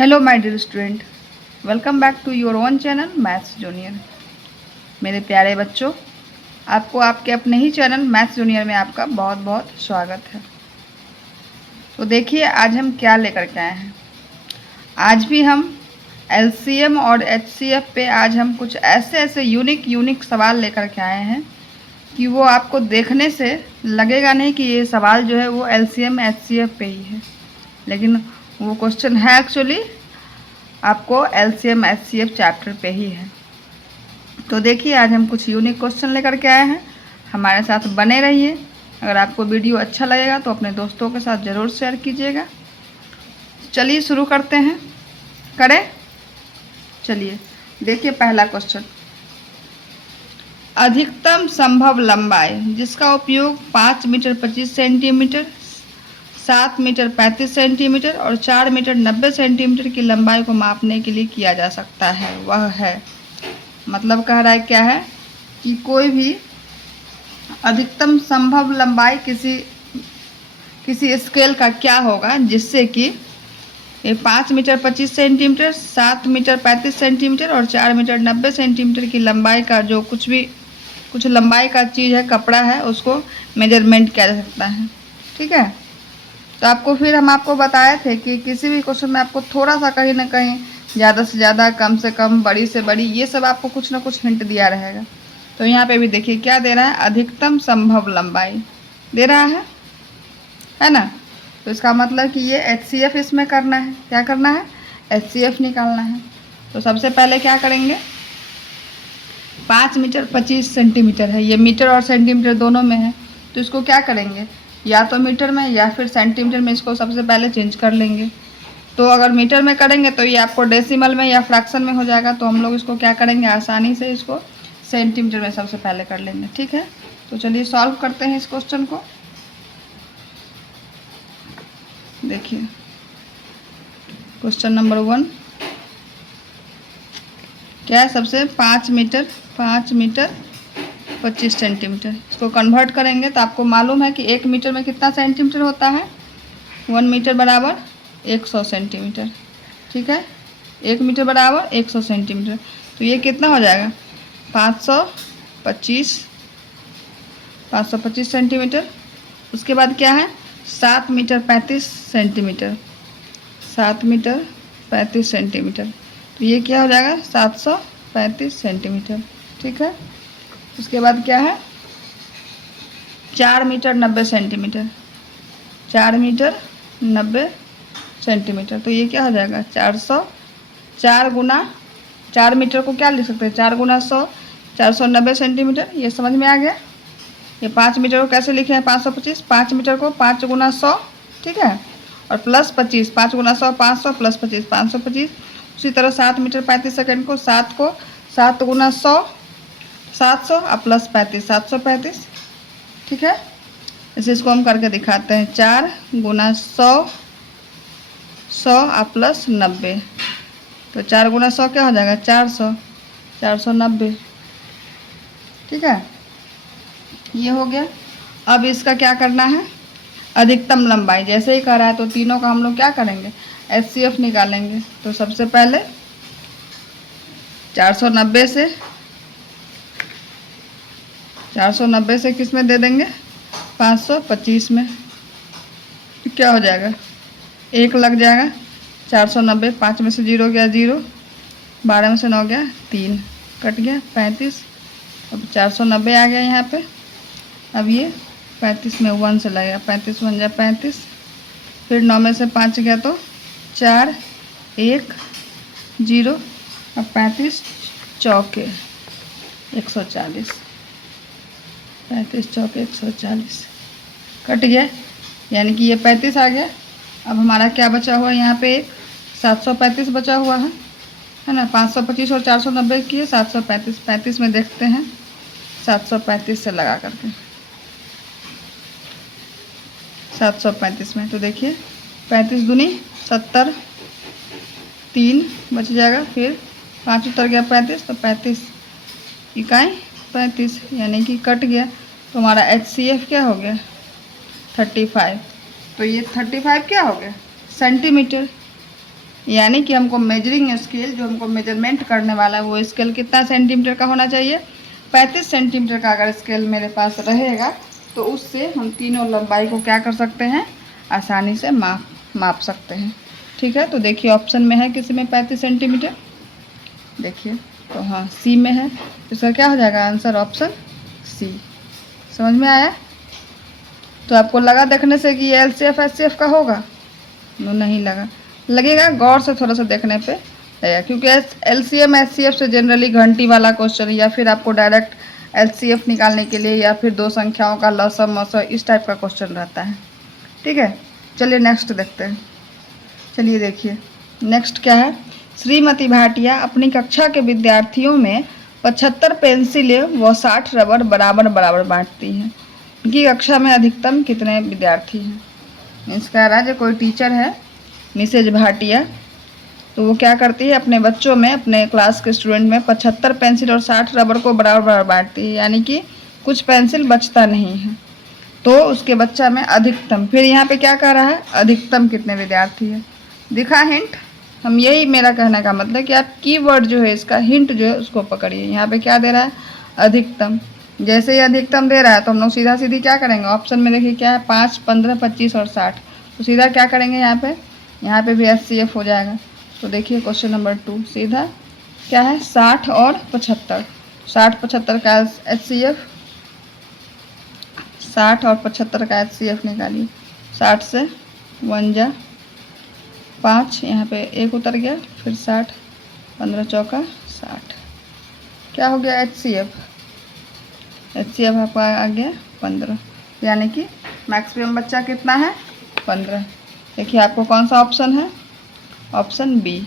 Hello my dear student, welcome back to your own channel maths junior. मेरे प्यारे बच्चों, आपको आपके अपने ही चैनल मैथ्स जूनियर में आपका बहुत बहुत स्वागत है। तो देखिए आज हम क्या लेकर के आए हैं। आज भी हम एलसीएम और एचसीएफ पे आज हम कुछ ऐसे यूनिक सवाल लेकर के आए हैं कि वो आपको देखने से लगेगा नहीं कि ये सवाल जो है वो एलसीएम एचसीएफ पे ही है, लेकिन वो क्वेश्चन है एक्चुअली आपको एलसीएम एचसीएफ चैप्टर पे ही है। तो देखिए आज हम कुछ यूनिक क्वेश्चन लेकर के आए हैं, हमारे साथ बने रहिए। अगर आपको वीडियो अच्छा लगेगा तो अपने दोस्तों के साथ ज़रूर शेयर कीजिएगा। चलिए शुरू करते हैं, करें। चलिए देखिए पहला क्वेश्चन, अधिकतम संभव लंबाई जिसका उपयोग 5 मीटर 25 सेंटीमीटर, 7 मीटर 35 सेंटीमीटर और 4 मीटर 90 सेंटीमीटर की लंबाई को मापने के लिए किया जा सकता है वह है। मतलब कह रहा है क्या है कि कोई भी अधिकतम संभव लंबाई किसी स्केल का क्या होगा जिससे कि ये 5 मीटर 25 सेंटीमीटर, 7 मीटर 35 सेंटीमीटर और 4 मीटर 90 सेंटीमीटर की लंबाई का जो कुछ लंबाई का चीज़ है, कपड़ा है, उसको मेजरमेंट किया जा सकता है। ठीक है। तो हम आपको बताए थे कि किसी भी क्वेश्चन में आपको थोड़ा सा कहीं ना कहीं ज़्यादा से ज़्यादा, कम से कम, बड़ी से बड़ी, ये सब आपको कुछ ना कुछ हिंट दिया रहेगा। तो यहाँ पे भी देखिए क्या दे रहा है, अधिकतम संभव लंबाई दे रहा है ना। तो इसका मतलब कि ये एचसीएफ इसमें करना है। क्या करना है? एचसीएफ निकालना है। तो सबसे पहले क्या करेंगे, 5 मीटर 25 सेंटीमीटर है, ये मीटर और सेंटीमीटर दोनों में है। तो इसको क्या करेंगे, या तो मीटर में या फिर सेंटीमीटर में इसको सबसे पहले चेंज कर लेंगे। तो अगर मीटर में करेंगे तो ये आपको डेसिमल में या फ्रैक्शन में हो जाएगा, तो हम लोग इसको क्या करेंगे, आसानी से इसको सेंटीमीटर में सबसे पहले कर लेंगे। ठीक है। तो चलिए सॉल्व करते हैं इस क्वेश्चन को। देखिए क्वेश्चन नंबर 1 क्या है, सबसे 5 मीटर 25 सेंटीमीटर, इसको कन्वर्ट करेंगे तो आपको मालूम है कि 1 मीटर में कितना सेंटीमीटर होता है, 1 मीटर बराबर 100 सेंटीमीटर। ठीक है, 1 मीटर बराबर 100 सेंटीमीटर। तो ये कितना हो जाएगा, 525 सेंटीमीटर। उसके बाद क्या है, 7 मीटर 35 सेंटीमीटर, 7 मीटर 35 सेंटीमीटर। तो ये क्या हो जाएगा, 735 सेंटीमीटर। ठीक है। उसके बाद क्या है, 4 मीटर 90 सेंटीमीटर, 4 मीटर 90 सेंटीमीटर। तो ये क्या हो जाएगा, 4 गुना 4 मीटर को क्या लिख सकते हैं, 4 गुना 100, 490 सेंटीमीटर। ये समझ में आ गया। ये 5 मीटर को कैसे लिखे हैं, 525, 5 मीटर को 5 गुना 100, ठीक है, और प्लस 25, 5 गुना 100 500 प्लस 25 525। उसी तरह 7 मीटर 35 सेकेंड को 7 गुना 100 700 और प्लस 35 735। ठीक है। इसे इसको हम करके दिखाते हैं, 4 गुना 100 और प्लस 90। तो 4 गुना 100 क्या हो जाएगा, 400, 490। ठीक है, ये हो गया। अब इसका क्या करना है, अधिकतम लंबाई जैसे ही कह रहा है तो तीनों का हम लोग क्या करेंगे, एचसीएफ निकालेंगे। तो सबसे पहले 490 से किस में दे देंगे, 525 में। तो क्या हो जाएगा, 1 लग जाएगा, 490, 5 में से 0 गया 0, 12 में से 9 गया 3, कट गया 35। अब 490 आ गया यहाँ पे। अब ये 35 में 1 से लगेगा, 35 बन जाए 35, फिर 9 में से 5 गया तो 4 1 0, अब 35 चौके 140, 35 चौके 140, कट गया, यानी कि ये 35 आ गया। अब हमारा क्या बचा हुआ, यहाँ पे 735 बचा हुआ है ना। 525 और 490 किए 735, 35 में देखते हैं, 735 से लगा करके 735 में। तो देखिए 35 दूनी 70, 3 बच जाएगा, फिर 5 उतर गया 35, तो 35 इकाई 35, यानी कि कट गया। तो हमारा एचसीएफ क्या हो गया, 35। तो ये 35 क्या हो गया, सेंटीमीटर। यानी कि हमको मेजरिंग स्केल, जो हमको मेजरमेंट करने वाला है, वो स्केल कितना सेंटीमीटर का होना चाहिए? 35 सेंटीमीटर का अगर स्केल मेरे पास रहेगा तो उससे हम तीनों लंबाई को क्या कर सकते हैं? आसानी से माप सकते हैं। ठीक है, तो देखिए ऑप्शन में है किसी में 35 सेंटीमीटर, देखिए तो हाँ सी में है, इसका क्या हो जाएगा आंसर? Option C. समझ में आया? तो आपको लगा देखने से कि ये LCF HCF का होगा? नहीं लगा, लगेगा गौर से थोड़ा सा देखने पे लगेगा, क्योंकि LCM HCF से जनरली घंटी वाला क्वेश्चन या फिर आपको डायरेक्ट LCF निकालने के लिए या फिर दो संख्याओं का लसम मसम इस टाइप का क्वेश्चन रहता है। ठीक है, चलिए नेक्स्ट देखते हैं। चलिए देखिए नेक्स्ट क्या है। श्रीमती भाटिया अपनी कक्षा के विद्यार्थियों में 75 पेंसिलें व 60 रबर बराबर बराबर बांटती हैं। उनकी कक्षा में अधिकतम कितने विद्यार्थी हैं? मीन्स कह रहा है जो कोई टीचर है मिसेज भाटिया, तो वो क्या करती है अपने बच्चों में, अपने क्लास के स्टूडेंट में 75 पेंसिल और 60 रबर को बराबर बराबर बांटती है, यानी कि कुछ पेंसिल बचता नहीं है। तो उसके बच्चा में अधिकतम, फिर यहाँ पे क्या कह रहा है? अधिकतम कितने विद्यार्थी है। दिखा हिंट? हम यही मेरा कहने का मतलब कि आप कीवर्ड जो है इसका हिंट जो है उसको पकड़िए। यहाँ पे क्या दे रहा है? अधिकतम। जैसे ही अधिकतम दे रहा है तो हम लोग सीधा सीधी क्या करेंगे? ऑप्शन में देखिए क्या है? 5, 15, 25 और 60। तो सीधा क्या करेंगे यहाँ पे भी HCF हो जाएगा। तो देखिए क्वेश्चन नंबर 2 सीधा क्या है? 60 और 75। 60 75 का HCF, 60 और 75 का HCF निकालिए। 60 से 1 जा 5, यहाँ पे 1 उतर गया, फिर 60, 15 चौका 60, क्या हो गया? HCF। HCF आपका आ गया 15, यानी कि मैक्सिमम बच्चा कितना है? 15। देखिए आपको कौन सा ऑप्शन है? Option B.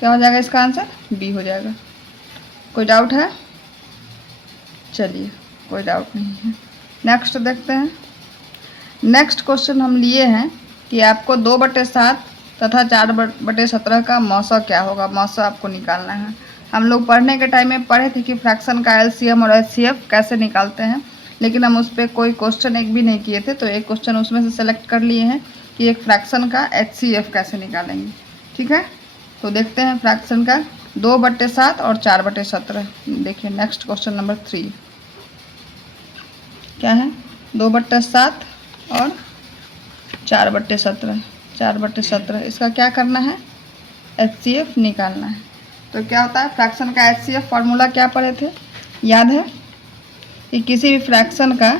क्या हो जाएगा इसका आंसर? बी हो जाएगा। कोई डाउट है? चलिए कोई डाउट नहीं है। नेक्स्ट देखते हैं। नेक्स्ट क्वेश्चन हम लिए हैं कि आपको 2/7 तथा 4/17 का मौसा क्या होगा? मौसा आपको निकालना है। हम लोग पढ़ने के टाइम में पढ़े थे कि फ्रैक्शन का LCM और HCF कैसे निकालते हैं, लेकिन हम उस पर कोई क्वेश्चन एक भी नहीं किए थे, तो एक क्वेश्चन उसमें से सेलेक्ट कर लिए हैं कि एक फ्रैक्शन का HCF कैसे निकालेंगे। ठीक है, तो देखते हैं फ्रैक्शन का 2/7 और 4/17। देखिए नेक्स्ट क्वेश्चन नंबर 3 क्या है? 2/7 और 4/17। 4/17 इसका क्या करना है? HCF निकालना है। तो क्या होता है फ्रैक्शन का HCF फॉर्मूला? क्या पढ़े थे? याद है कि किसी भी फ्रैक्शन का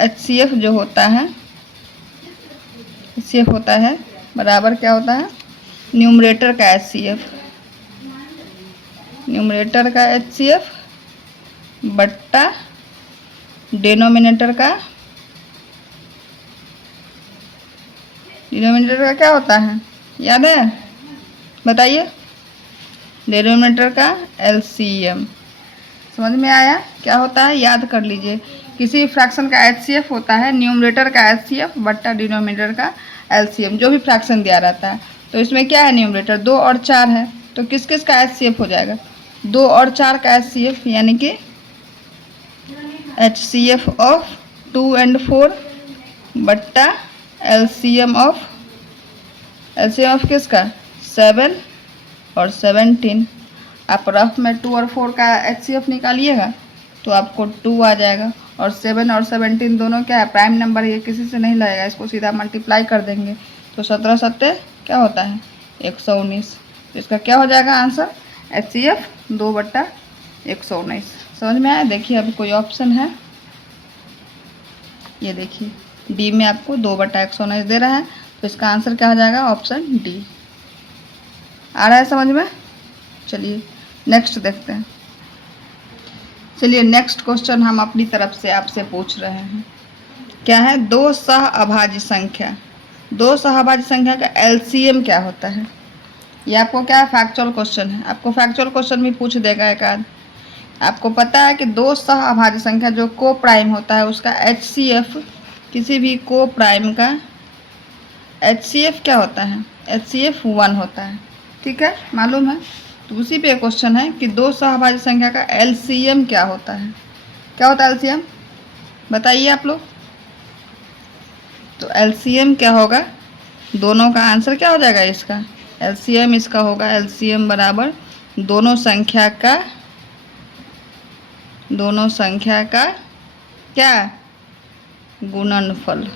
HCF जो होता है, HCF होता है बराबर क्या होता है? न्यूमरेटर का HCF, न्यूमरेटर का HCF बट्टा डिनोमिनेटर का, डिनोमिनेटर का क्या होता है? याद है? बताइए। डिनोमिनेटर का LCM। समझ में आया? क्या होता है याद कर लीजिए। किसी फ्रैक्शन का HCF होता है न्यूमरेटर का HCF बट्टा डिनोमिनेटर का LCM, जो भी फ्रैक्शन दिया रहता है। तो इसमें क्या है? न्यूमरेटर 2 और 4 है, तो किस किस का HCF हो जाएगा? 2 और 4 का HCF, यानी कि HCF ऑफ 2 और 4 बट्टा LCM ऑफ किसका? 7 और 17। आप रफ में 2 और 4 का HCF निकालिएगा तो आपको 2 आ जाएगा, और 7 और 17 दोनों क्या है? प्राइम नंबर, ये किसी से नहीं लगेगा, इसको सीधा मल्टीप्लाई कर देंगे तो 17 7 क्या होता है? 119। तो इसका क्या हो जाएगा आंसर? HCF 2/119। समझ में आया? देखिए अब कोई ऑप्शन है, ये देखिए डी में आपको 2/119 दे रहा है, तो इसका आंसर क्या हो जाएगा? Option D. आ रहा है समझ में? चलिए नेक्स्ट देखते हैं। चलिए नेक्स्ट क्वेश्चन हम अपनी तरफ से आपसे पूछ रहे हैं। क्या है? 2 सह अभाज्य संख्या, 2 सह अभाज्य संख्या का LCM क्या होता है? ये आपको क्या है? फैक्चुअल क्वेश्चन है। आपको फैक्चुअल क्वेश्चन भी पूछ देगा एक आध। आपको पता है कि 2 सह अभाज्य संख्या जो को प्राइम होता है उसका HCF, किसी भी को प्राइम का HCF क्या होता है? HCF 1 होता है। ठीक है, मालूम है? तो उसी पे क्वेश्चन है कि 2 सहभाज्य संख्या का LCM क्या होता है? क्या होता है LCM? बताइए आप लोग। तो LCM क्या होगा? दोनों का आंसर क्या हो जाएगा इसका? एलसीएम इसका होगा एलसीएम बराबर दोनों संख्या का क्या? गुणनफल।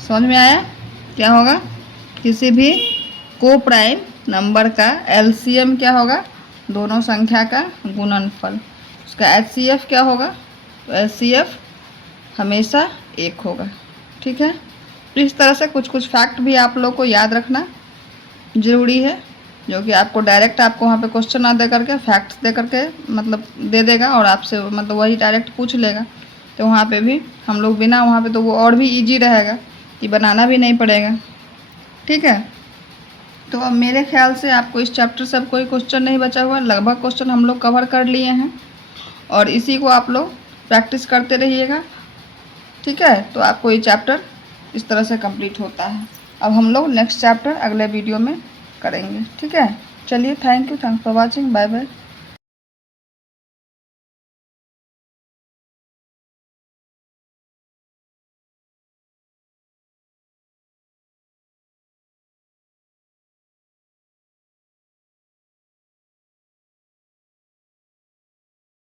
समझ में आया? क्या होगा? किसी भी को प्राइम नंबर का एलसीएम क्या होगा? दोनों संख्या का गुणनफल। उसका एचसीएफ क्या होगा? तो एचसीएफ हमेशा 1 होगा। ठीक है, तो इस तरह से कुछ कुछ फैक्ट भी आप लोग को याद रखना ज़रूरी है, जो कि आपको डायरेक्ट आपको वहाँ पे क्वेश्चन ना दे करके फैक्ट्स दे करके मतलब दे देगा और आपसे मतलब वही डायरेक्ट पूछ लेगा। तो वहाँ पे भी हम लोग बिना वहाँ पे तो वो और भी इजी रहेगा कि बनाना भी नहीं पड़ेगा। ठीक है, तो अब मेरे ख्याल से आपको इस चैप्टर से अब कोई क्वेश्चन नहीं बचा हुआ, लगभग क्वेश्चन हम लोग कवर कर लिए हैं और इसी को आप लोग प्रैक्टिस करते रहिएगा। ठीक है, तो आपको ये चैप्टर इस तरह से कंप्लीट होता है। अब हम लोग नेक्स्ट चैप्टर अगले वीडियो में करेंगे। ठीक है, चलिए, thank you for watching, bye bye.